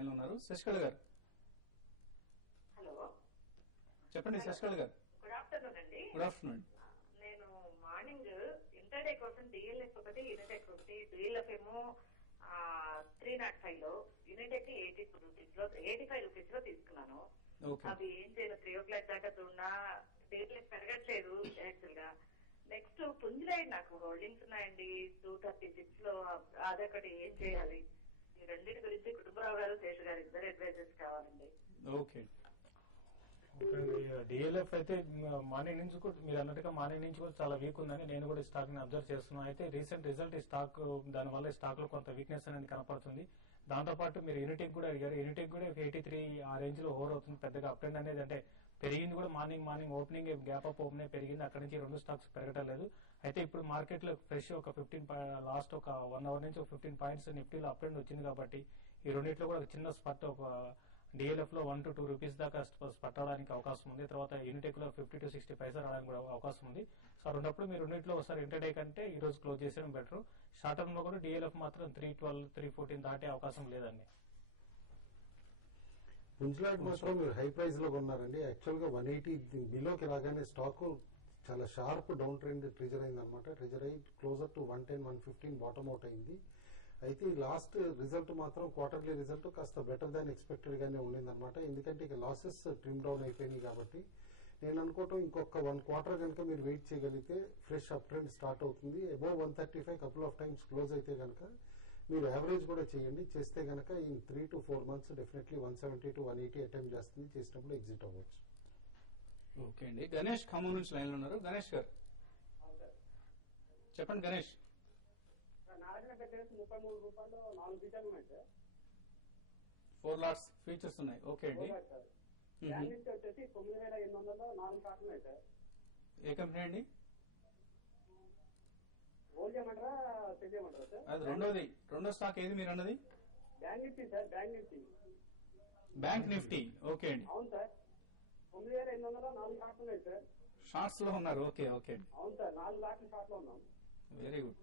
Line లో ఉన్నారు. శశికళ గారు హలో, చెప్పండి. శశికళ గారు గుడ్ ఆఫ్టర్నూన్ అండి. Good afternoon. నేను మార్నింగ్ ఇంటర్డే కోసం డిఎల్ఎఫ్ ఒకటి, యూనిటెక్ ఒకటి. డిఎల్ఎఫ్ ఏమో 305 లో, యూనిటెక్ 85 రూపీస్ లో తీసుకున్నాను. అవి ఏం చేయాలి? 3 o'clock దాకా చూడా డిఎల్ఎఫ్ పెరగట్లేదు యాక్చువల్ గా. నెక్స్ట్ పుంజులైడ్ నాకు హోల్డింగ్స్ ఉన్నాయండి 236 లో. అదొకటి ఏం చేయాలి? ఈ రెండింటి గురించి కుటుంబరావు గారు, శేషు గారు ఇద్దరు అడ్వైజర్స్ కావాలండి. ఓకే. డిఎల్ఎఫ్ అయితే మార్నింగ్ నుంచి కూడా మీరు అన్నట్టుగా మార్నింగ్ నుంచి కూడా చాలా వీక్ ఉందని నేను కూడా స్టాక్ ని అబ్జర్వ్ చేస్తున్నాను. అయితే రీసెంట్ రిజల్ట్ ఈ స్టాక్ దానివల్ల స్టాక్ లో కొంత వీక్నెస్ అనేది కనపడుతుంది. దాంతోపాటు మీరు యూనిటెక్ కూడా అడిగారు. యూనిటెక్ కూడా 83 ఆ రేంజ్ లో ఓవర్ అవుతుంది. పెద్దగా అప్ ట్రెండ్ అనేది అంటే పెరిగింది కూడా morning opening gap up opening పెరిగింది. అక్కడి నుంచి రెండు స్టాక్స్ పెరగడం లేదు. అయితే ఇప్పుడు మార్కెట్ లో ఫ్రెష్ ఒక 15 లాస్ట్ ఒక 1 hour నుంచి ఒక 15 పాయింట్స్ నిఫ్టీలో అప్ ట్రెండ్ వచ్చింది. కాబట్టి ఈ రెండింటిలో కూడా ఒక చిన్న స్పట్ ఒక డిఎల్ఎఫ్ లో 1 to 2 రూపీస్ దాకా స్పట్ అవడానికి అవకాశం ఉంది. తర్వాత యూనిటెక్ లో 50 to 60 పైసలు రావడానికి కూడా అవకాశం ఉంది. సో రెండప్పుడు మీరు రెండింటిలో ఒకసారి ఇంటర్డే కంటే ఈ రోజు క్లోజ్ చేసేయడం బెటర్. షార్ట్ టర్మ్ లో కూడా డిఎల్ఎఫ్ మాత్రం 312, 314 దాటే అవకాశం లేదండి. పుంజ్లాడ్ మాత్రం మీరు హై ప్రైస్ లో కొన్నారండి. యాక్చువల్ గా 180 బిలోకి రాగానే స్టాక్ చాలా షార్ప్ డౌన్ ట్రెండ్ ట్రిజర్ అయింది అనమాట. ట్రిజర్ అయి క్లోజర్ టు 110, 115 బాటమ్ అవుట్ అయింది. అయితే ఈ లాస్ట్ రిజల్ట్ మాత్రం క్వార్టర్లీ రిజల్ట్ కాస్త బెటర్ దాన్ ఎక్స్పెక్టెడ్ గానే ఉండిందనమాట. ఎందుకంటే ఇక లాసెస్ ట్రిమ్ డౌన్ అయిపోయినాయి కాబట్టి నేను అనుకోవటం ఇంకొక 1 quarter కనుక మీరు వెయిట్ చేయగలిగితే ఫ్రెష్ అప్ ట్రెండ్ స్టార్ట్ అవుతుంది. Above 135 couple of times close అయితే కనుక మీరు యావరేజ్ కూడా చేయండి. చేస్తే గనక in 3 to 4 months definitely 170 to 180 attempt చేస్తుంది. చేసినప్పుడు ఎగ్జిట్ అవ్వచ్చు. ఓకే అండి. గణేష్ ఖమ్మం నుంచి లైన్ లో ఉన్నారు. గణేష్ గారు చెప్పండి. గణేష్, నారాయణ పెట్టేసి 33 రూపాయలు 4 బీటాలు ఉన్నాయి సార్. 4 lots ఫీచర్స్ ఉన్నాయి. ఓకే అండి. బ్యాంక్ నుంచి వచ్చేసి 9800 4 కార్లు ఉన్నాయి సార్. ఏ కంపెనీ అండి? హోల్డ్ చేయమంటారా, సెల్ చేయమంటారా సార్? అది రెండో స్టాక్ ఏది మీరు అన్నది? Bank Nifty sir. Bank Nifty. Bank Nifty. Okay అండి. అవును సార్. 9800 4 కార్లు ఉన్నాయి సార్. షార్ట్స్ లో ఉన్నారు. ఓకే ఓకే అండి. అవును సార్. 4 లాట్ల షార్ట్ లో ఉన్నాం. Very good.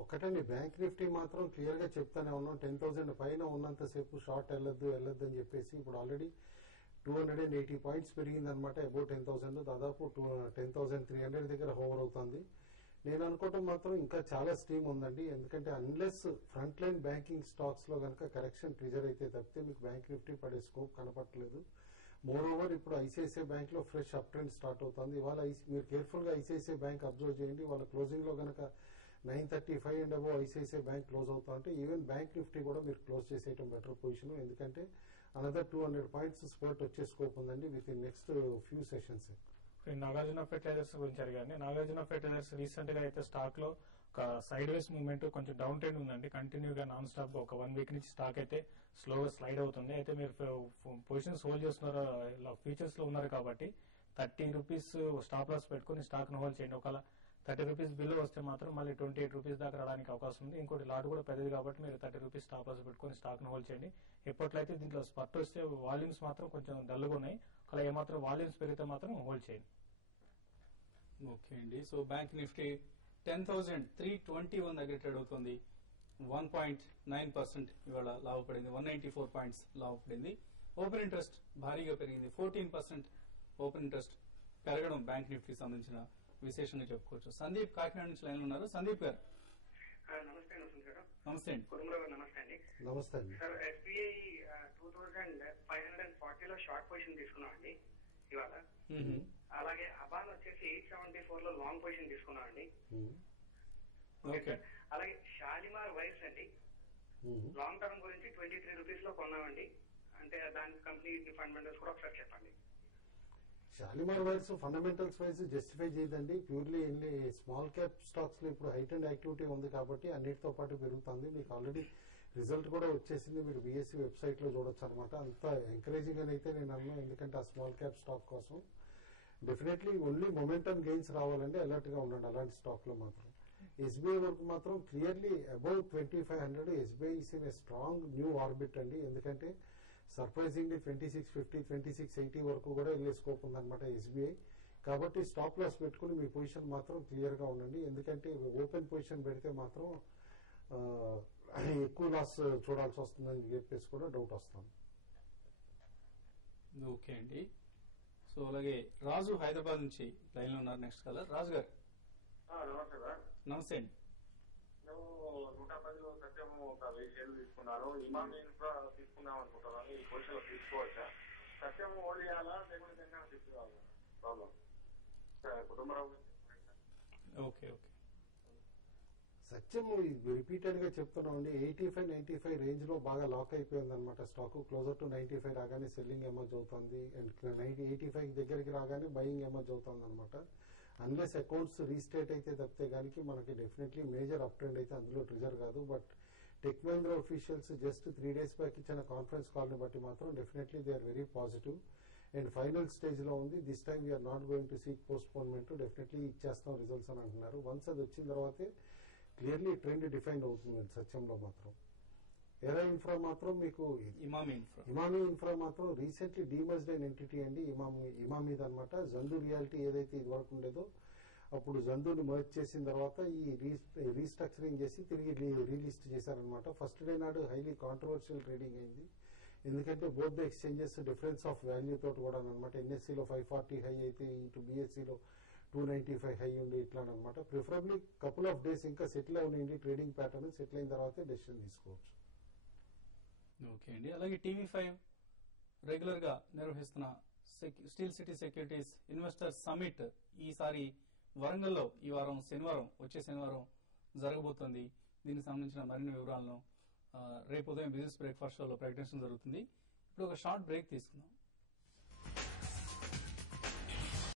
ఒకటండి, బ్యాంక్ నిఫ్టీ మాత్రం క్లియర్ గా చెప్తానే ఉన్నాం. 10,000 పైన ఉన్నంతసేపు షార్ట్ వెళ్ళొద్దు అని చెప్పేసి ఇప్పుడు ఆల్రెడీ 280 పాయింట్స్ పెరిగిందనమాట. అబౌట్ 10,000 దాదాపు 10,300 దగ్గర హోవర్ అవుతుంది. నేను అనుకోవటం మాత్రం ఇంకా చాలా స్ట్రీమ్ ఉందండి. ఎందుకంటే unless front line banking stocks లో కనుక కరెక్షన్ ట్రిజర్ అయితే తప్పితే మీకు బ్యాంక్ నిఫ్టీ పడే స్కోప్ కనపట్లేదు. మోర్ ఓవర్ ఇప్పుడు ఐసిఐసిఐ బ్యాంక్ లో ఫ్రెష్ అప్ ట్రెండ్ స్టార్ట్ అవుతుంది. ఇవాళ మీరు కేర్ఫుల్ గా ఐసిఐసిఐ బ్యాంక్ అబ్జర్వ్ చేయండి. వాళ్ళ క్లోజింగ్ లో కనుక 935 and above ICICI bank close అవుతా ఉంటే ఈవెన్ బ్యాంక్ నిఫ్టీ కూడా మీరు క్లోజ్ చేసేయడం బెటర్ పొజిషన్. ఎందుకంటే అనదర్ 200 పాయింట్స్ స్పర్ట్ వచ్చే స్కోప్ ఉందండి within next few sessions. Nagarjuna fertilizers గురించి అడిగాను. నాగార్జున ఫెర్టిలైజర్స్ రీసెంట్ గా అయితే స్టాక్ లో ఒక సైడ్ వేస్ మూవ్మెంట్ కొంచెం డౌన్ ట్రెండ్ ఉందండి. కంటిన్యూగా నాన్ స్టాప్ ఒక 1 week నుంచి స్టాక్ అయితే స్లోగా స్లైడ్ అవుతుంది. అయితే మీరు పొజిషన్స్ హోల్డ్ చేస్తున్నారు, ఫ్యూచర్స్ లో ఉన్నారు కాబట్టి 30 రూపీస్ స్టాప్ లాస్ పెట్టుకుని స్టాక్ ను హోల్డ్ చేయండి. ఒకవేళ 30 రూపీస్ బిలో వస్తే మాత్రం మళ్ళీ 28 రూపీస్ దాకా రావడానికి అవకాశం ఉంది. ఇంకోటి లాట్ కూడా పెద్దది కాబట్టి మీరు 30 రూపీస్ స్టాప్ లాస్ పెట్టుకుని స్టాక్ ను హోల్డ్ చేయండి. ఎప్పట్లయితే దీంట్లో స్పట్ వస్తే వాల్యూమ్స్ మాత్రం కొంచెం డల్గా ఉన్నాయి. అలా ఏమాత్రం వాల్యూమ్స్ పెరిగితే మాత్రం హోల్డ్ చేయండి. ఓకే అండి. సో బ్యాంక్ నిఫ్టీ 10,321 దగ్గర ట్రేడ్ అవుతుంది. 1.9% ఇవాళ లాభపడింది. 194 పాయింట్స్ లాభపడింది. ఓపెన్ ఇంట్రెస్ట్ భారీగా పెరిగింది. 14% ఓపెన్ ఇంట్రెస్ట్ పెరగడం బ్యాంక్ నిఫ్టీ సంబంధించిన విశేషంగా చెప్పుకోవచ్చు. సందీప్ కాకినాడ నుంచి లైన్ ఉన్నారు. సందీప్ గారు నమస్తే. గారు నమస్తే అండి. కుటుంబరావు నమస్తే అండి. నమస్తే అండి. సార్, ఎస్బీఐ 2500 లో షార్ట్ పొజిషన్ తీసుకున్నాం అండి ఇవాళ. అలాగే అబాన్ వచ్చేసి 874 లో లాంగ్ పొజిషన్ తీసుకున్నాం అండి. ఓకే. అలాగే షాలిమార్ వైర్స్ అండి లాంగ్ టర్మ్ గురించి 23 రూపీస్ లో కొన్నామండి. అంటే దాని కంపెనీ ఫండమెంటల్స్ కూడా ఒకసారి చెప్పండి. Shalimar wires fundamentals wise justify చేయదండి. ప్యూర్లీ స్మాల్ క్యాప్ స్టాక్స్ లో ఇప్పుడు హైట్ అండ్ యాక్టివిటీ ఉంది కాబట్టి అన్నిటితో పాటు పెరుగుతుంది. మీకు ఆల్రెడీ రిజల్ట్ కూడా వచ్చేసింది. మీరు బీఎస్సీ వెబ్సైట్ లో చూడొచ్చు అనమాట. అంత ఎంకరేజింగ్ అని అయితే నేను అన్నా. ఎందుకంటే ఆ స్మాల్ క్యాప్ స్టాక్ కోసం డెఫినెట్లీ ఓన్లీ మొమెంటమ్ గెయిన్స్ రావాలంటే అలర్ట్ గా ఉండండి అలాంటి స్టాక్ లో మాత్రం. ఎస్బీఐ వరకు మాత్రం clearly above 2500 SBI is in a strong new orbit అండి. ఎందుకంటే సర్ప్రైజింగ్లీ 2650, 2680 వరకు కూడా వెళ్లే స్కోప్ ఉందన్నమాట ఎస్బీఐ. కాబట్టి స్టాప్ లాస్ పెట్టుకుని మీ పొజిషన్ మాత్రం క్లియర్ గా ఉండండి. ఎందుకంటే ఓపెన్ పొజిషన్ పెడితే మాత్రం ఎక్కువ లాస్ చూడాల్సి వస్తుందని చెప్పేసి కూడా డౌట్ వస్తుంది. ఓకే అండి. సో అలాగే రాజు హైదరాబాద్ నుంచి లైన్ లో ఉన్నారు. నెక్స్ట్ కాలర్ రాజు గారు. నమస్తే సార్. నమస్తే అండి. నేను 110లో సత్యము ఒక 1000 షేర్లు తీసుకున్నాను. ఇమామి ఇన్ఫ్రా తీసుకుందాం అనుకుంటున్నాను. ఈ పొజిషన్ లో తీసుకోవచ్చా? సత్యము హోల్డ్ చేయాలా లేకుంటే తెలంగాణ తీసుకోవాలా? ప్రాబ్లం కుటుంబరావు. Okay okay. సత్యం రిపీటెడ్ గా చెప్తున్నామండి, 85-95 రేంజ్ లో బాగా లాక్ అయిపోయింది అనమాట. స్టాక్ క్లోజర్ టు 95 రాగానే సెల్లింగ్ ఎమర్జ్ అవుతుంది, అండ్ 85 దగ్గరికి రాగానే బయింగ్ ఎమర్జ్ అవుతుంది అనమాట. అన్లెస్ అకౌంట్స్ రీస్టేట్ అయితే తప్పితే కానీ మనకి డెఫినెట్లీ మేజర్ అప్ ట్రెండ్ అయితే అందులో ట్రిజర్ కాదు. But tech Mahindra officials just 3 days back ఇచ్చిన కాన్ఫరెన్స్ కాల్ ని బట్టి మాత్రం definitely they are very positive and final stage లో ఉంది. This time we're not going to seek postponement, definitely ఇచ్చేస్తాం రిజల్ట్స్ అని అంటున్నారు. వన్స్ అది వచ్చిన తర్వాతే క్లియర్లీ ట్రెండ్ డిఫైన్ అవుతుంది సత్యంలో మాత్రం. ఎరా ఇన్ఫ్రా మాత్రం మీకు ఇమామి ఇన్ఫ్రా మాత్రం రీసెంట్లీ డీమర్జ్డ్ అయిన ఎంటిటీ అండి. ఇమామీది అనమాట. జండు రియాలిటీ ఏదైతే ఇది వరకు ఉండేదో అప్పుడు జండుని మర్జ్ చేసిన తర్వాత ఈ రీస్ట్రక్చరింగ్ చేసి తిరిగి రీలిస్ట్ చేశారనమాట. ఫస్ట్ డే నాడు హైలీ కాంట్రవర్షియల్ ట్రేడింగ్ అయింది, ఎందుకంటే both the exchanges difference of value తోటి కూడా అనమాట. ఎన్ఎస్సీలో 540 హై అయితే ఇటు బిఎస్సీలో 295 హై ఉండి ఇట్లా అనమాట. ప్రిఫరబ్లీ కపుల్ ఆఫ్ డేస్ ఇంకా సెటిల్ అవునండి ట్రేడింగ్ ప్యాటర్న్. సెటిల్ అయిన తర్వాతే డెసిషన్ తీసుకోవచ్చు. ఓకే అండి. అలాగే టీవీ5 రెగ్యులర్ గా నిర్వహిస్తున్న steel city securities investor summit ఈసారి వరంగల్లో ఈ వారం శనివారం, వచ్చే శనివారం జరగబోతోంది. దీనికి సంబంధించిన మరిన్ని వివరాలను రేపు ఉదయం బిజినెస్ బ్రేక్ఫాస్ట్ షోలో ప్రకటించడం జరుగుతుంది. ఇప్పుడు ఒక షార్ట్ బ్రేక్ తీసుకుందాం.